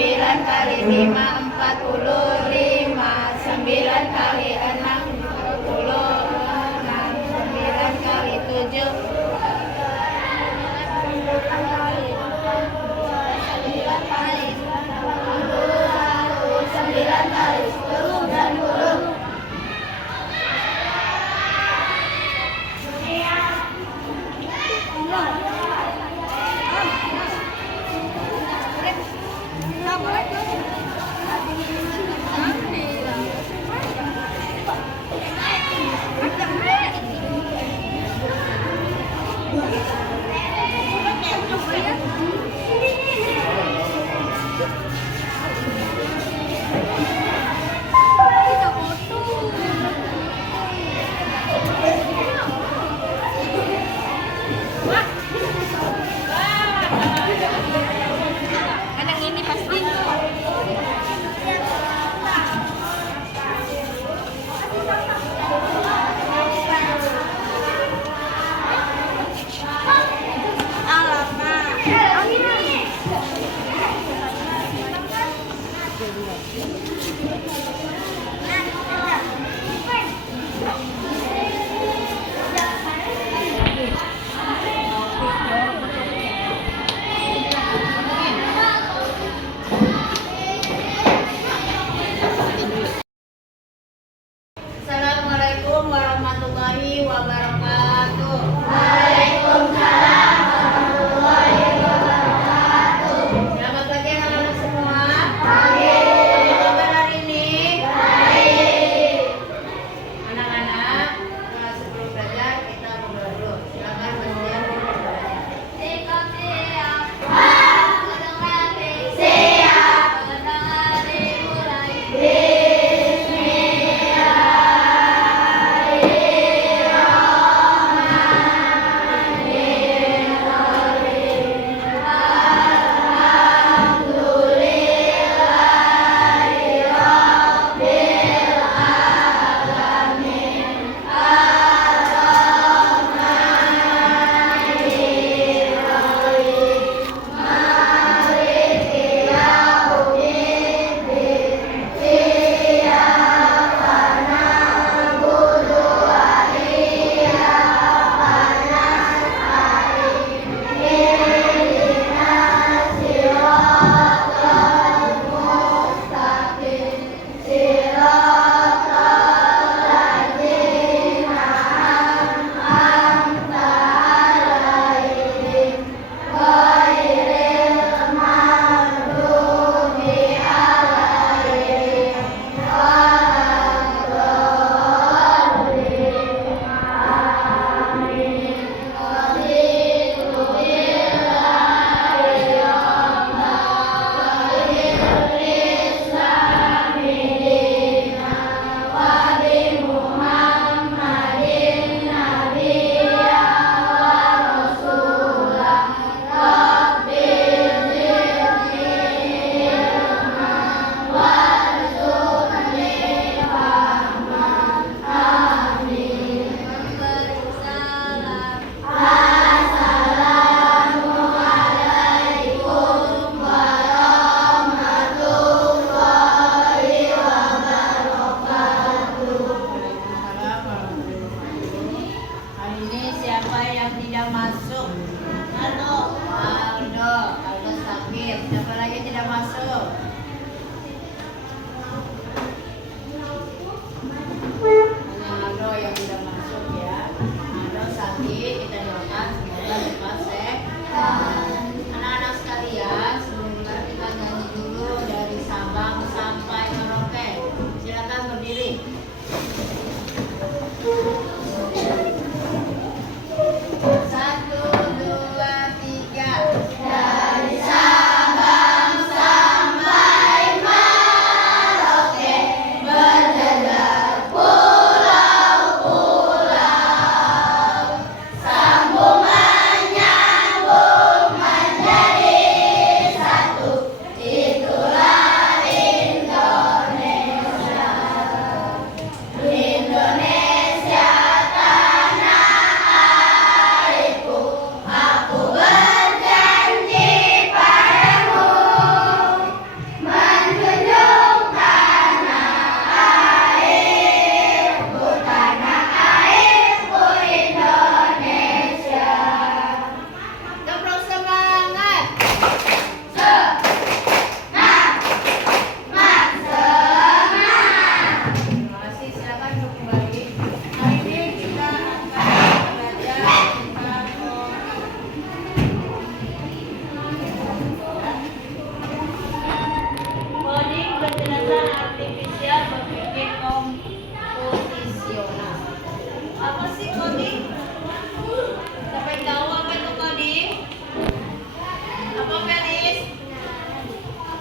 9 kali 5 45, 9 kali 6 26, 9 kali 7 9 kali 10 dan 20.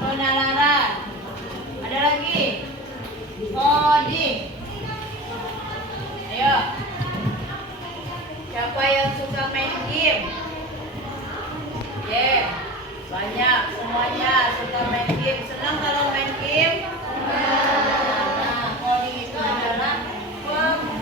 penalaran. Ada lagi. Coding. Ayo. Siapa yang suka main game? Banyak, semuanya suka main game. Senang kalau main game? Nah, coding itu adalah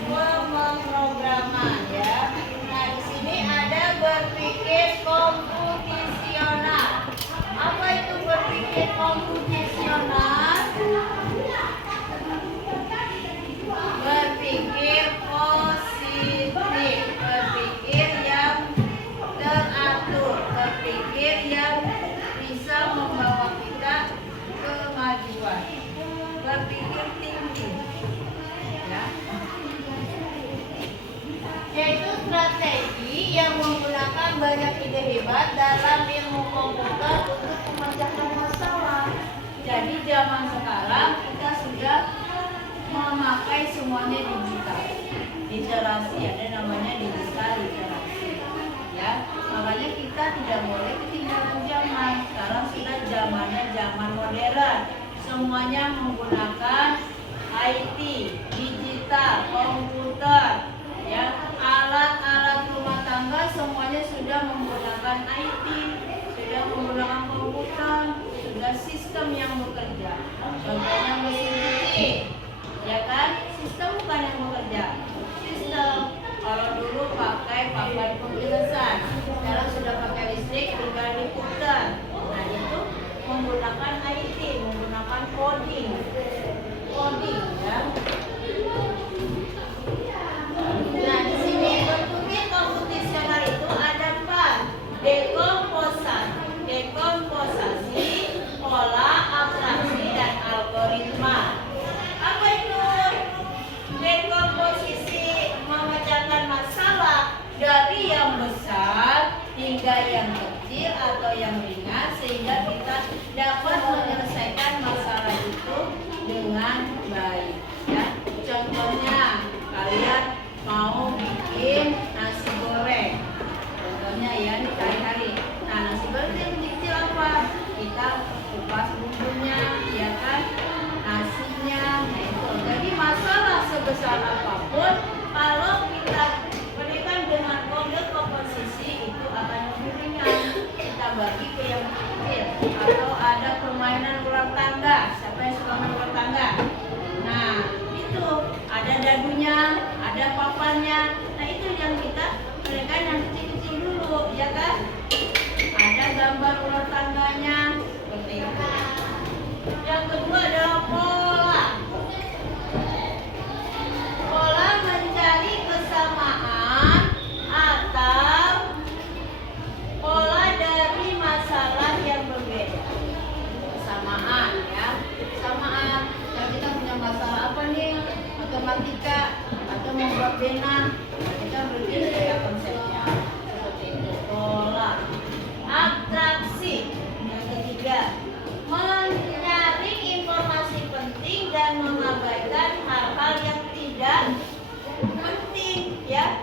pemrograman ya. Nah, di sini ada berpikir komputasional. Apa itu berpikir komputasional? Berpikir positif, berpikir yang teratur, berpikir yang bisa membawa kita kemajuan, berpikir tinggi, ya. Yaitu strategi yang menggunakan banyak ide hebat dalam ilmu komputer untuk memecahkan masalah. Jadi zaman sekarang kita sudah memakai semuanya digital. Literasi, ada namanya digital literasi. Ya, makanya kita tidak boleh ketinggalan zaman. Sekarang sudah zamannya zaman modern. Semuanya menggunakan IT, digital, komputer, ya. Alat-alat rumah tangga semuanya sudah menggunakan IT, sudah menggunakan komputer, sudah sistem yang bekerja. Contohnya mesin cuci, ya kan? Sistem bukan yang bekerja. Sistem kalau dulu pakai papan pembilasan, sekarang sudah pakai listrik, tinggal diputar. Nah, itu menggunakan IT, menggunakan coding, ya. Nah, di sini berpikir komputasional itu ada 4. Dekomposasi, pola, abstraksi, dan algoritma. Apa itu? Dekomposisi memecahkan masalah dari yang besar hingga yang kecil atau yang ringan sehingga kita dapat menyelesaikan masalah itu dengan baik. Ya, contohnya kalian mau bikin nasi goreng. Contohnya ya, di hari-hari. Nah, nasi goreng yang kecil apa? Kita kupas bumbunya, ya kan? Nasinya, nah itu. Jadi masalah sebesar apapun, kalau kita berikan dengan kode komposisi itu akan lebih ringan. Kita bagi ke yang kecil. Atau ada permainan ulang tangga. Siapa yang suka main ulang tangga? Nah, itu ada dadunya, ada papannya. Nah, itu yang kita berikan yang kecil-kecil dulu, ya kan? Ada gambar ulang tangganya, seperti itu. Yang kedua adalah pola. Pola mencari kesamaan atau pola dari masalah yang berbeda. Kesamaan, ya. Kesamaan. Kalau kita punya masalah apa nih? Matematika atau membuat benang, kita berbeda konsepnya. Seperti itu. Pola. Abstraksi. Yang ketiga, menyaring informasi penting dan mengabaikan hal-hal yang tidak penting, ya.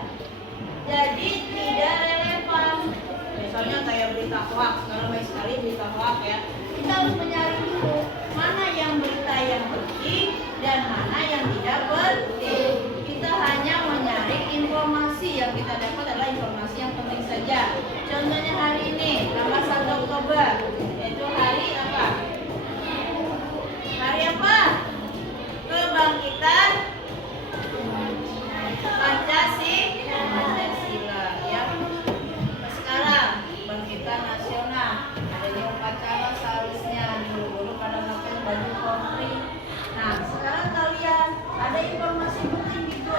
Jadi tidak relevan. Misalnya kayak berita hoax, kalau banyak sekali berita hoax, ya. Kita harus menyaring dulu mana yang berita yang penting dan mana yang tidak penting. Kita hanya menyaring informasi yang kita dapat adalah informasi yang penting saja. Contohnya hari ini, tanggal 1 Oktober, yaitu hari apa? Hari apa? Kebangkitan Pancasila, ya. Sekarang kebangkitan nasional, adanya upacara seharusnya dulu pada pakai baju kopri. Nah, sekarang kalian ada informasi penting gitu,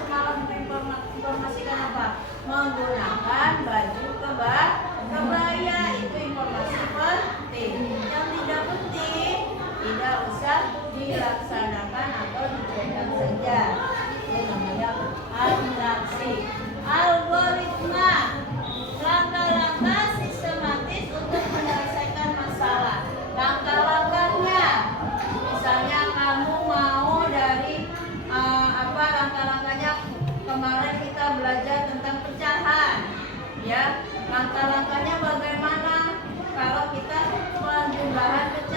semalam informasikan apa? Menggunakan baju kebaya, itu informasi penting. Yang tidak penting tidak usah dilaksanakan atau dicuekan saja. Itu namanya abstraksi. Algoritma, langkah-langkah sistematis untuk menyelesaikan masalah. Langkah-langkahnya, misalnya kamu mau dari langkah-langkahnya kemarin kita belajar tentang pecahan, ya. Langkah-langkahnya bagaimana kalau kita penjumlahan pecahan?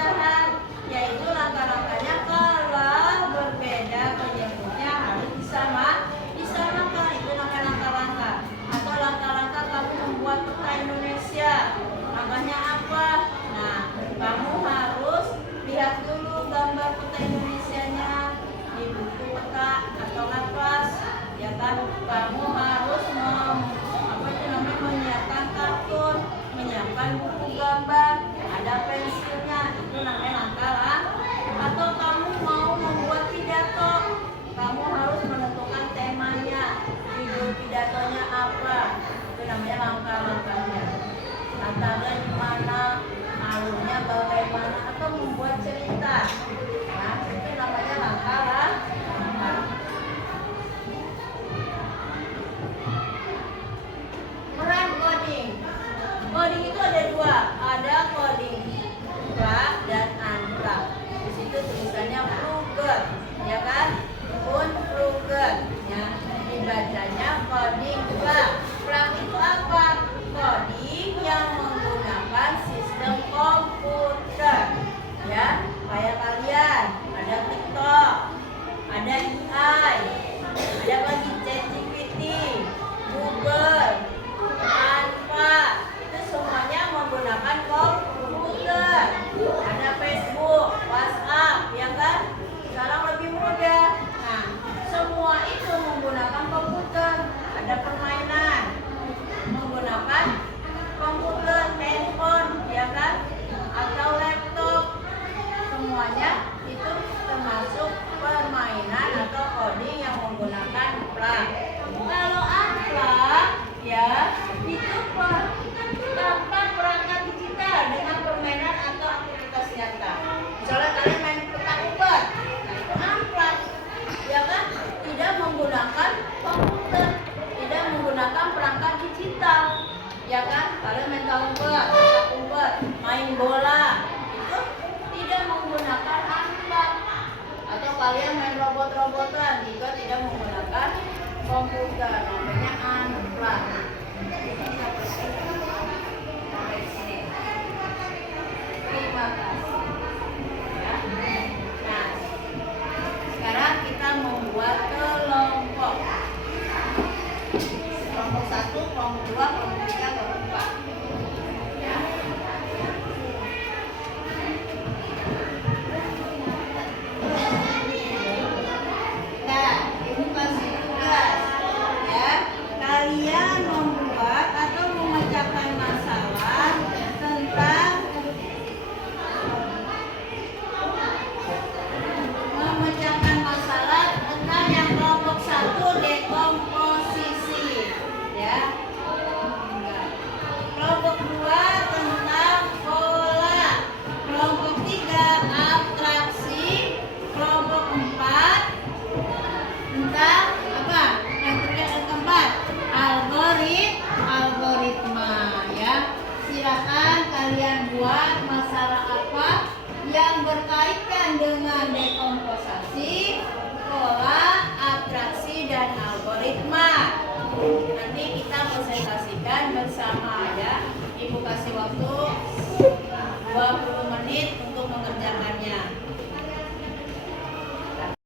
kita. Nah, itu namanya langkah. Peran coding. Coding itu ada dua, ada coding plug dan unplug. Di situ tulisannya plugger, ya kan? Plugger, ya. Dibacanya coding plug. Plug itu apa? Coding yang menggunakan sistem komputer, ya. Kayak kalian, ada TikTok, ada AI, ada lagi ChatGPT, Google, Canva, itu semuanya menggunakan komputer. Ada Facebook, WhatsApp, ya kan? Sekarang lebih mudah. Nah, semua itu menggunakan komputer. Ada permainan menggunakan komputer, handphone, ya kan? Atau laptop. Semuanya itu termasuk permainan atau coding yang menggunakan plug. Kalau unplug, ya, itu tanpa perangkat digital dengan permainan atau aktivitas nyata. Misalnya kalian main petak umpet, nah itu unplug, ya kan? Tidak menggunakan komputer, tidak menggunakan perangkat digital, ya kan? Kalian main umpet, petak umpet, main bola, itu tidak menggunakan unplug. Atau kalian main robot-robotan juga tidak menggunakan komputer, namanya unplug. Terima kasih. Ya. Nah, sekarang kita membuat kelompok. Kelompok 1, kelompok 2, kelompok 3, kelompok 4. Ya. Nah, ibu kasih tugas, ya. Kalian membuat atau memecahkan masalah tentang yang kelompok 1 dekomposisi, ya. Kelompok 2 tentang pola, kelompok 3 abstraksi, kelompok 4 tentang apa? Yang ketiga dan keempat algoritma, ya. Silakan kalian buat masalah apa yang berkaitan dengan dekomposisi, pola, abstraksi, dan algoritma. Nanti kita presentasikan bersama, ya. Ibu kasih waktu